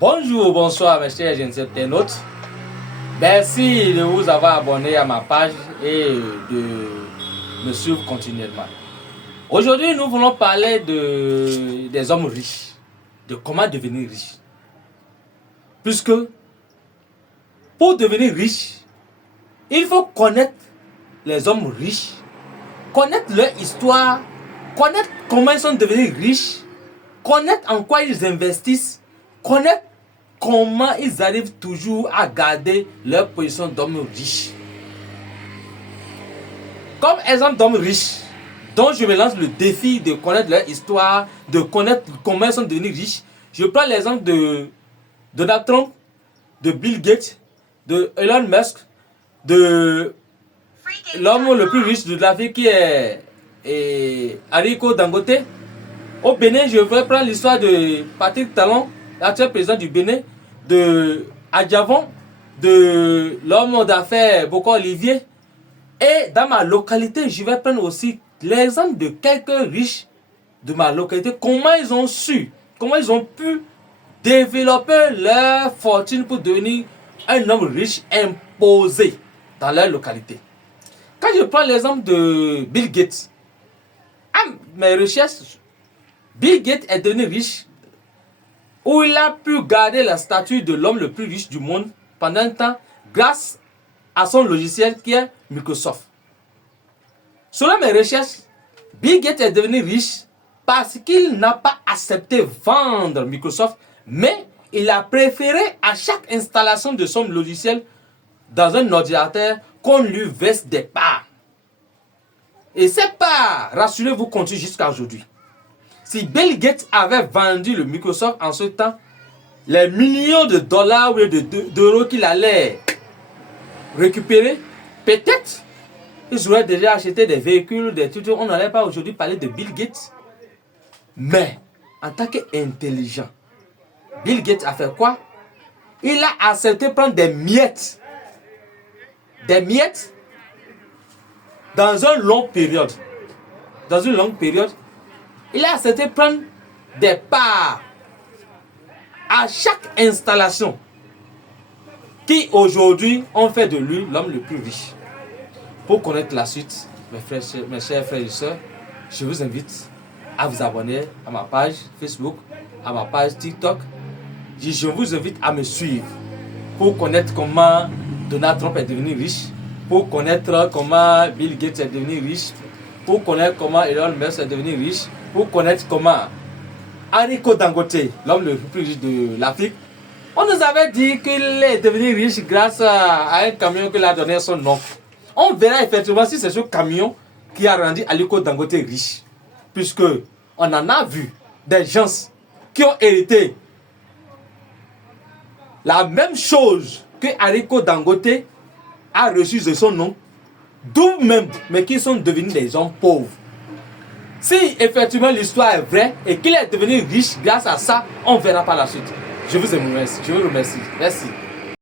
Bonjour, bonsoir mes chers jeunes internautes. Merci de vous avoir abonné à ma page et de me suivre continuellement. Aujourd'hui, nous voulons parler des hommes riches, de comment devenir riche. Puisque pour devenir riche, il faut connaître les hommes riches, connaître leur histoire, connaître comment ils sont devenus riches, connaître en quoi ils investissent, connaître comment ils arrivent toujours à garder leur position d'hommes riches. Comme exemple d'hommes riches, dont je me lance le défi de connaître leur histoire, de connaître comment ils sont devenus riches, je prends l'exemple de Donald Trump, de Bill Gates, de Elon Musk, de l'homme le plus riche de l'Afrique qui est Aliko Dangote. Au Bénin, je vais prendre l'histoire de Patrick Talon, l'actuel président du Bénin, de Adjavon, de l'homme d'affaires Boko Olivier. Et dans ma localité, je vais prendre aussi l'exemple de quelques riches de ma localité, comment ils ont su, comment ils ont pu développer leur fortune pour devenir un homme riche imposé dans leur localité. Quand je prends l'exemple de Bill Gates, à mes recherches, Bill Gates est devenu riche où il a pu garder la statue de l'homme le plus riche du monde pendant un temps grâce à son logiciel qui est Microsoft. Selon mes recherches, Bill Gates est devenu riche parce qu'il n'a pas accepté vendre Microsoft, mais il a préféré à chaque installation de son logiciel dans un ordinateur qu'on lui verse des parts. Et ces parts, rassurez-vous, continuent jusqu'à aujourd'hui. Si Bill Gates avait vendu le Microsoft en ce temps, les millions de dollars ou d'euros qu'il allait récupérer, peut-être ils auraient déjà acheté des véhicules, des trucs. On n'allait pas aujourd'hui parler de Bill Gates. Mais en tant qu'intelligent, Bill Gates a fait quoi? Il a accepté de prendre des miettes dans une longue période. Dans une longue période, il a accepté de prendre des parts à chaque installation qui aujourd'hui ont fait de lui l'homme le plus riche. Pour connaître la suite, mes chers frères et sœurs, je vous invite à vous abonner à ma page Facebook, à ma page TikTok. Je vous invite à me suivre pour connaître comment Donald Trump est devenu riche, pour connaître comment Bill Gates est devenu riche, pour connaître comment Elon Musk est devenu riche, pour connaître comment Aliko Dangote, l'homme le plus riche de l'Afrique, on nous avait dit qu'il est devenu riche grâce à un camion qu'il a donné son nom. On verra effectivement si c'est ce camion qui a rendu Aliko Dangote riche. Puisque on en a vu des gens qui ont hérité la même chose que Aliko Dangote a reçu de son nom, d'où même, mais qui sont devenus des hommes pauvres. Si effectivement l'histoire est vraie et qu'il est devenu riche grâce à ça, on verra par la suite. Je vous remercie. Merci.